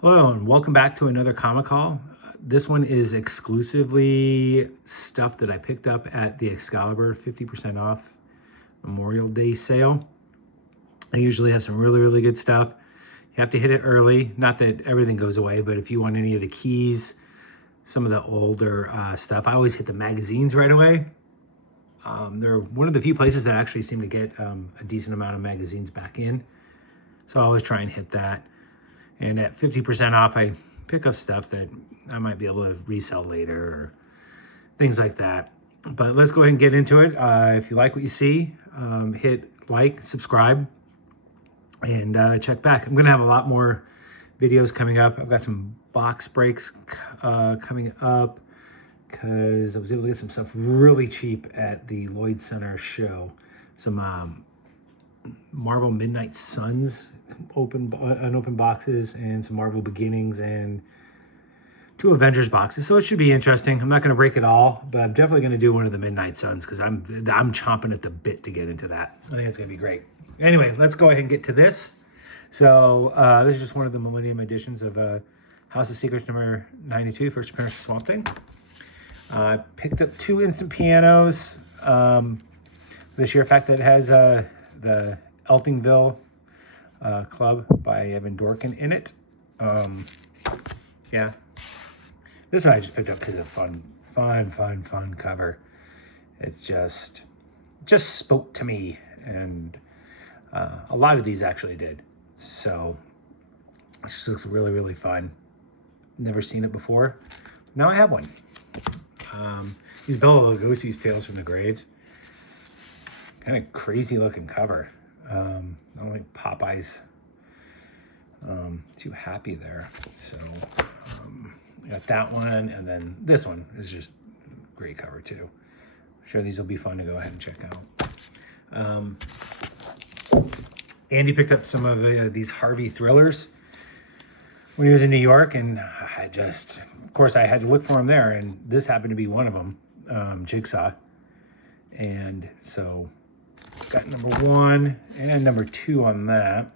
Hello and welcome back to another comic haul. This one is exclusively stuff that I picked up at the Excalibur 50% off Memorial Day sale. I usually have some really good stuff. You have to hit it early. Not that everything goes away, but if you want any of the keys, some of the older stuff, I always hit the magazines right away. They're one of the few places that actually seem to get a decent amount of magazines back in. So I always try and hit that. And at 50% off, I pick up stuff that I might be able to resell later or things like that. But let's go ahead and get into it. If you like what you see, hit like, subscribe, and check back. I'm going to have a lot more videos coming up. I've got some box breaks coming up because I was able to get some stuff really cheap at the Lloyd Center show. Some Marvel Midnight Suns unopened boxes, and some Marvel Beginnings, and 2 Avengers boxes. So it should be interesting. I'm not going to break it all, but I'm definitely going to do one of the Midnight Suns because I'm chomping at the bit to get into that. I think it's going to be great. Anyway, let's go ahead and get to this. So this is just one of the Millennium editions of House of Secrets number 92, first appearance of Swamp Thing. I picked up 2 instant pianos. The sheer fact that it has the Eltingville Club by Evan Dorkin in it. Yeah, this one I just picked up because of fun cover. It's just spoke to me, and a lot of these actually did. So it just looks really fun. Never seen it before. Now I have one. These Bela Lugosi's Tales from the Graves. Kind of crazy looking cover. I don't think Popeye's too happy there. So got that one, and then this one is just great cover too. I'm sure these will be fun to go ahead and check out. Andy picked up some of these Harvey thrillers when he was in New York, and of course I had to look for him there, and this happened to be one of them, Jigsaw. And so got number 1 and number 2 on that.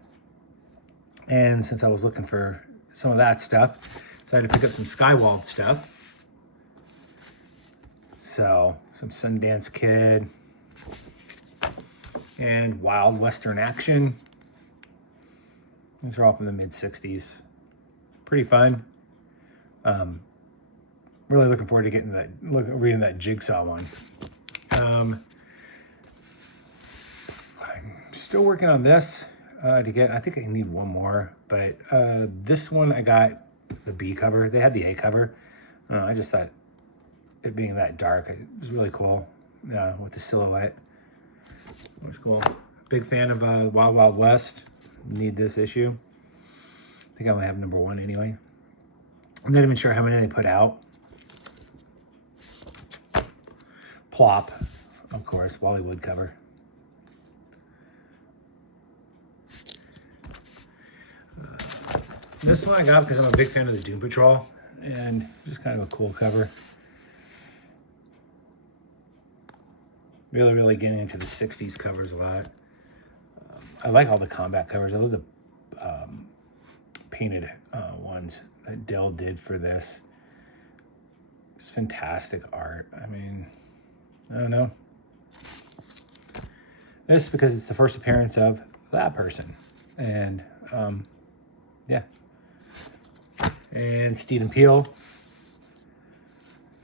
And since I was looking for some of that stuff, decided to pick up some Skywald stuff. So some Sundance Kid and Wild Western Action. These are all from the mid-60s. Pretty fun. Really looking forward to reading that Jigsaw one. Still working on this to get. I think I need one more, but this one I got the B cover. They had the A cover. I just thought it being that dark, it was really cool with the silhouette. It was cool. Big fan of Wild Wild West. Need this issue. I think I only have number 1 anyway. I'm not even sure how many they put out. Plop, of course, Wally Wood cover. This one I got because I'm a big fan of the Doom Patrol, and just kind of a cool cover. Really getting into the 60s covers a lot. I like all the combat covers. I love the painted ones that Dell did for this. It's fantastic art. I mean, I don't know. This because it's the first appearance of that person. And yeah. And Stephen Peele.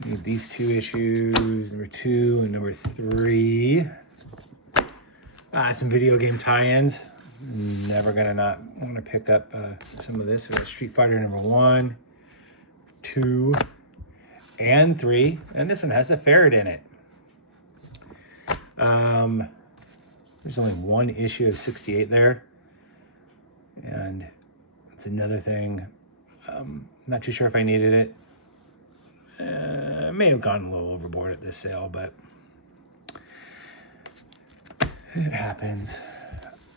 Need these 2 issues, number 2 and number 3. Some video game tie-ins. Never gonna not want to pick up some of this. We got Street Fighter number 1, 2, and 3. And this one has the ferret in it. There's only 1 issue of 68 there. And it's another thing. Not too sure if I needed it. I may have gone a little overboard at this sale, but it happens.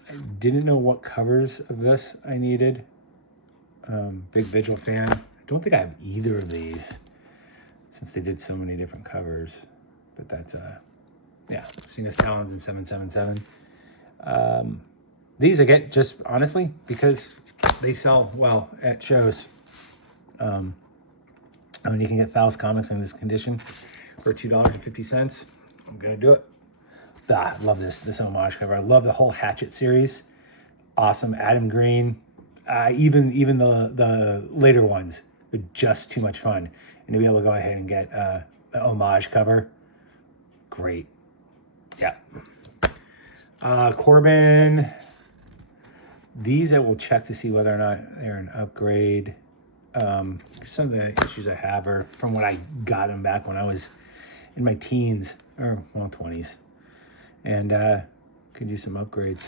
I didn't know what covers of this I needed. Big Vigil fan. I don't think I have either of these since they did so many different covers. But that's, yeah, Cena's Talons in 777. These I get just honestly because they sell well at shows. I mean, you can get Faust comics in this condition for $2.50. I'm gonna do it. I love this homage cover. I love the whole Hatchet series. Awesome. Adam Green. Even the later ones are just too much fun. And to be able to go ahead and get the homage cover, great. Yeah. Corben. These I will check to see whether or not they're an upgrade. Some of the issues I have are from when I got them back when I was in my teens, or well, 20s. And could do some upgrades.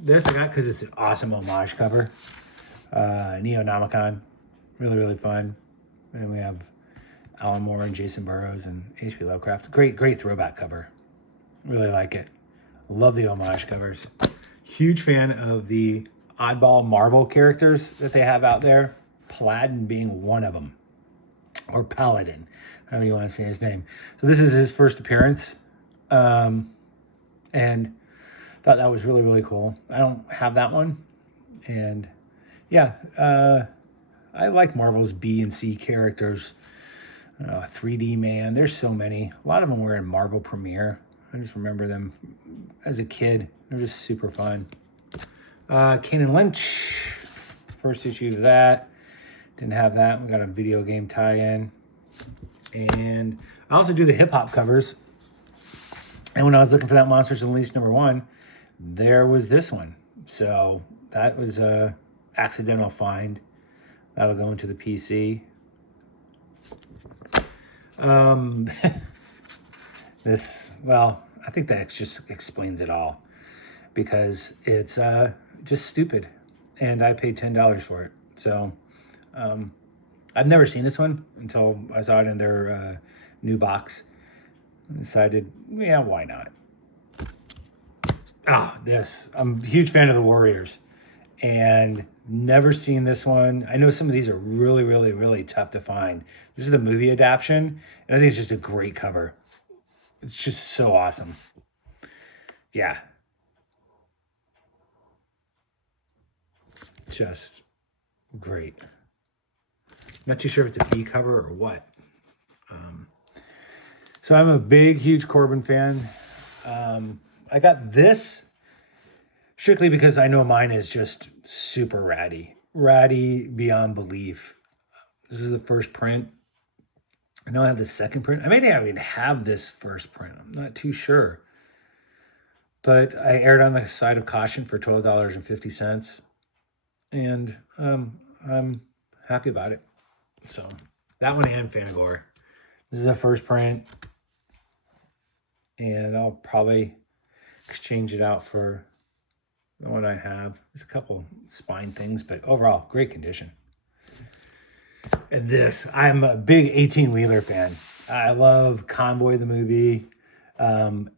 This I got because it's an awesome homage cover. Neonomicon, really fun. And we have Alan Moore and Jason Burrows and H.P. Lovecraft. Great throwback cover. Really like it. Love the homage covers. Huge fan of the oddball Marvel characters that they have out there. Paladin being one of them, or Paladin, however you want to say his name. So this is his first appearance, and thought that was really cool. I don't have that one, and yeah, I like Marvel's B and C characters. 3D Man, there's so many. A lot of them were in Marvel Premiere. I just remember them as a kid. They're just super fun. Kane and Lynch, first issue of that. Didn't have that. We got a video game tie-in. And I also do the hip-hop covers. And when I was looking for that Monsters Unleashed #1, there was this one. So that was a accidental find. That'll go into the PC. Well, I think that just explains it all. Because it's just stupid. And I paid $10 for it. So I've never seen this one until I saw it in their new box. I decided, yeah, why not? This. I'm a huge fan of the Warriors. And never seen this one. I know some of these are really tough to find. This is the movie adaptation. And I think it's just a great cover. It's just so awesome. Yeah. Just great. Not too sure if it's a B cover or what. So I'm a huge Corben fan. I got this strictly because I know mine is just super ratty. Ratty beyond belief. This is the first print. I know I have the second print. I may not even have this first print. I'm not too sure. But I erred on the side of caution for $12.50. And I'm happy about it. So that one and Fangoria. This is the first print. And I'll probably exchange it out for the one I have. There's a couple spine things, but overall, great condition. And this, I'm a big 18-wheeler fan. I love Convoy, the movie,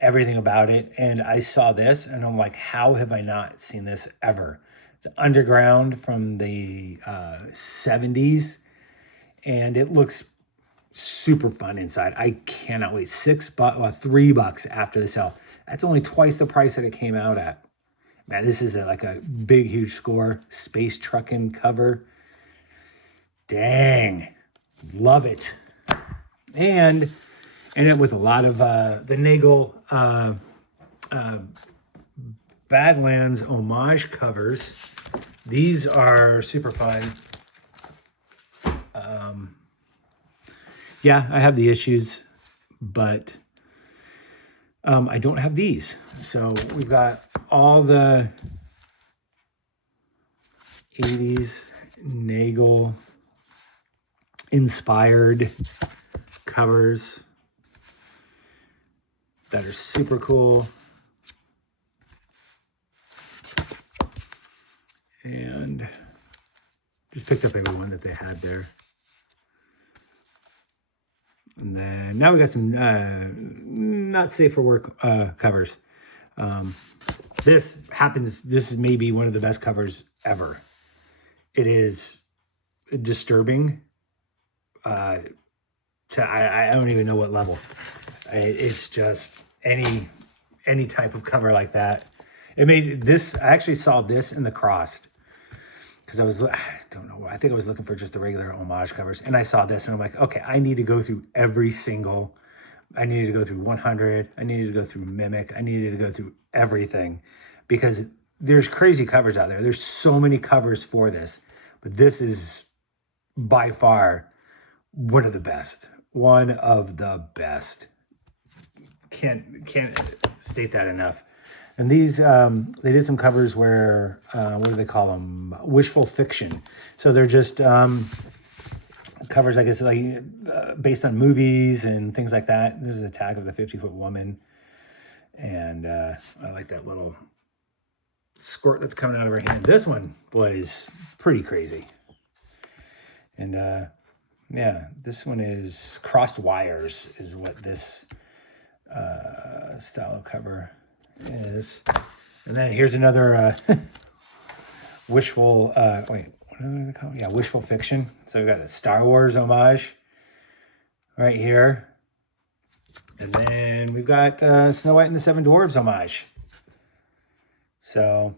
everything about it. And I saw this, and I'm like, how have I not seen this ever? It's underground from the 70s, and it looks super fun inside. I cannot wait. $3 after the sale. That's only twice the price that it came out at. Man, this is like a big, huge score. Space trucking cover. Dang. Love it. And in it with a lot of the Nagel Badlands homage covers. These are super fun. Yeah, I have the issues, but I don't have these. So we've got all the 80s Nagel inspired covers that are super cool. And just picked up every one that they had there. And then now we got some not safe for work covers. This is maybe one of the best covers ever. It is disturbing. I don't even know what level. It's just any type of cover like that. It made this. I actually saw this in the Crossed. because I don't know, I think I was looking for just the regular homage covers, and I saw this and I'm like, okay, I need to go through every single, I needed to go through 100, I needed to go through Mimic, I needed to go through everything, because there's crazy covers out there. There's so many covers for this, but this is by far one of the best. One of the best. Can't state that enough. And these, they did some covers where, what do they call them? Wishful fiction. So they're just covers, I guess, like based on movies and things like that. This is Attack of the 50-Foot Woman. And I like that little squirt that's coming out of her hand. This one was pretty crazy. And yeah, this one is Crossed Wires is what this style of cover is. And then here's another wishful, wait, what do they call it? Yeah, wishful fiction. So we've got a Star Wars homage right here. And then we've got Snow White and the Seven Dwarfs homage. So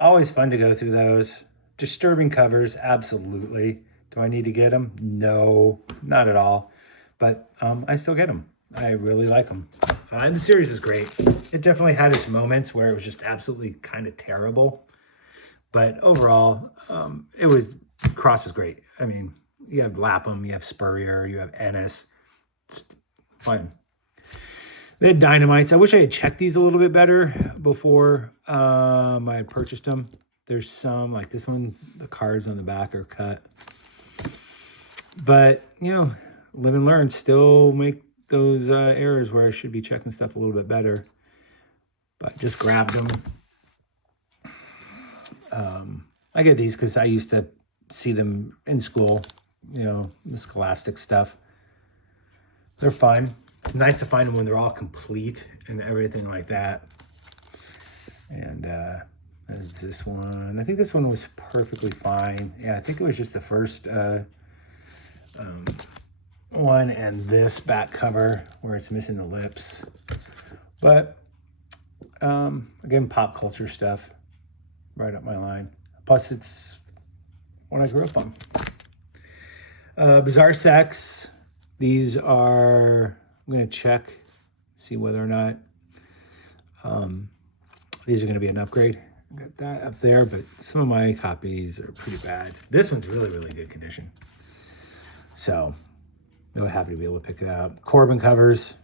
always fun to go through those. Disturbing covers, absolutely. Do I need to get them? No, not at all. But I still get them. I really like them. And the series is great. It definitely had its moments where it was just absolutely kind of terrible. But overall, Cross was great. I mean, you have Lapham, you have Spurrier, you have Ennis. Just fun. They had Dynamites. I wish I had checked these a little bit better before I had purchased them. There's some, like this one, the cards on the back are cut. But, you know, live and learn. Still make those errors where I should be checking stuff a little bit better. But just grabbed them. I get these because I used to see them in school, you know, the Scholastic stuff. They're fun. It's nice to find them when they're all complete and everything like that. And there's this one. I think this one was perfectly fine. Yeah, I think it was just the first one and this back cover where it's missing the lips. But again, pop culture stuff right up my line. Plus, it's what I grew up on. Bizarre Sex. These are, I'm going to check, see whether or not these are going to be an upgrade. Got that up there, but some of my copies are pretty bad. This one's really, really good condition. So, really happy to be able to pick it out. Corben covers.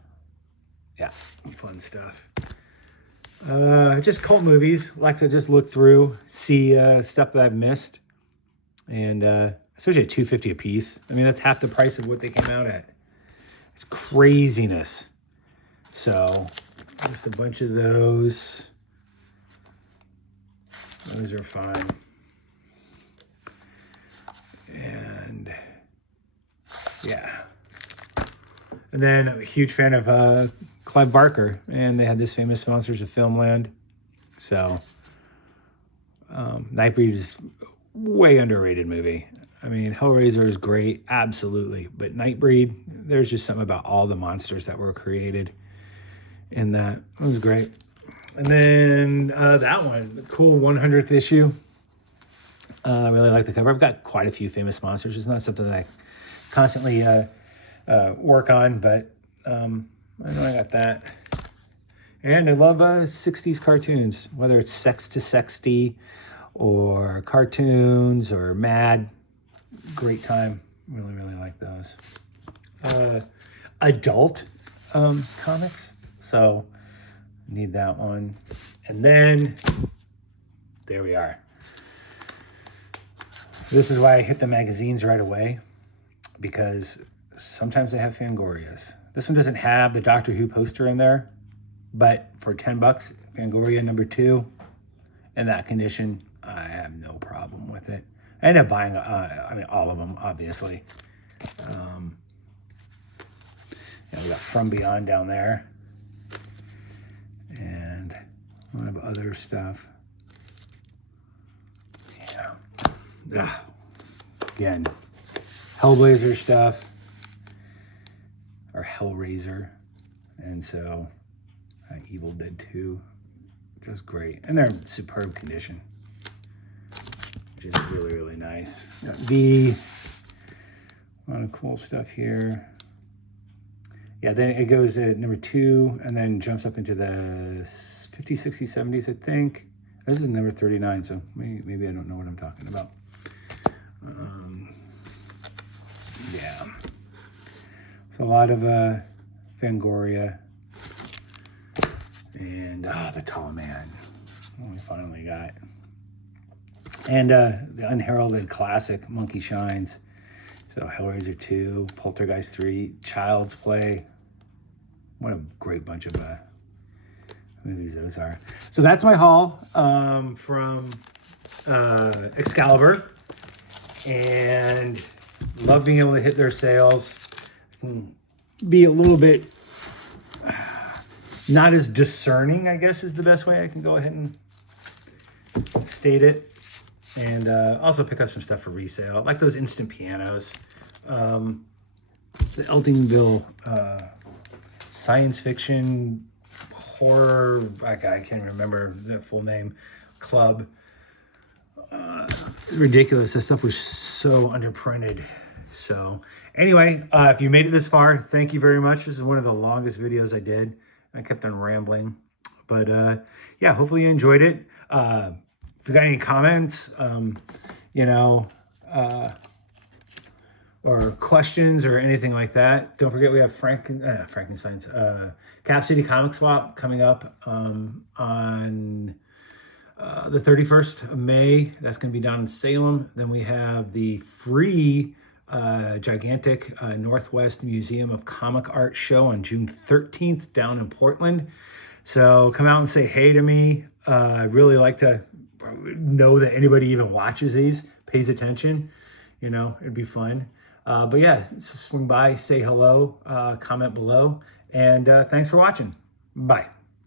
Yeah, fun stuff. Just cult movies. Like to just look through, see stuff that I've missed. And especially at $2.50 a piece. I mean, that's half the price of what they came out at. It's craziness. So, just a bunch of those. Those are fun. And yeah. And then I'm a huge fan of Clive Barker. And they had this famous Monsters of Filmland. So, Nightbreed is way underrated movie. I mean, Hellraiser is great, absolutely. But Nightbreed, there's just something about all the monsters that were created in that. It was great. And then that one, the cool 100th issue. I really like the cover. I've got quite a few famous monsters. It's not something that I constantly work on, but I know I got that. And I love 60s cartoons, whether it's Sex to Sexty or cartoons or Mad. Great time. Really, really like those. Adult comics. So need that one. And then there we are. This is why I hit the magazines right away, because sometimes they have Fangorias. This one doesn't have the Doctor Who poster in there, but for $10, Fangoria #2 in that condition, I have no problem with it. I ended up buying, all of them, obviously. And we got From Beyond down there. And a lot of other stuff. Yeah. Again, Hellblazer stuff. Or Hellraiser. And so, Evil Dead 2. Just great. And they're in superb condition. is really, really nice. A lot of cool stuff here. Yeah, then it goes at number 2 and then jumps up into the 50s, 60s, 70s, I think. This is number 39, so maybe I don't know what I'm talking about. Yeah. So a lot of Fangoria. And the Tall Man. We finally got. And the Unheralded Classic, Monkey Shines. So Hellraiser 2, Poltergeist 3, Child's Play. What a great bunch of movies those are. So that's my haul from Excalibur. And love being able to hit their sales. Be a little bit not as discerning, I guess is the best way I can go ahead and state it. And also pick up some stuff for resale, like those instant pianos. The Eltingville science fiction horror, I can't remember the full name, club. Ridiculous. This stuff was so underprinted. So anyway, if you made it this far, thank you very much. This is one of the longest videos I did. I kept on rambling, but yeah, hopefully you enjoyed it. If you got any comments, or questions or anything like that, don't forget we have Frankenstein's Cap City Comic Swap coming up on the 31st of May. That's going to be down in Salem. Then we have the free gigantic Northwest Museum of Comic Art show on June 13th down in Portland. So come out and say hey to me. I'd really like to know that anybody even watches these, pays attention. It'd be fun. But yeah, swing by, say hello, comment below, and thanks for watching. Bye.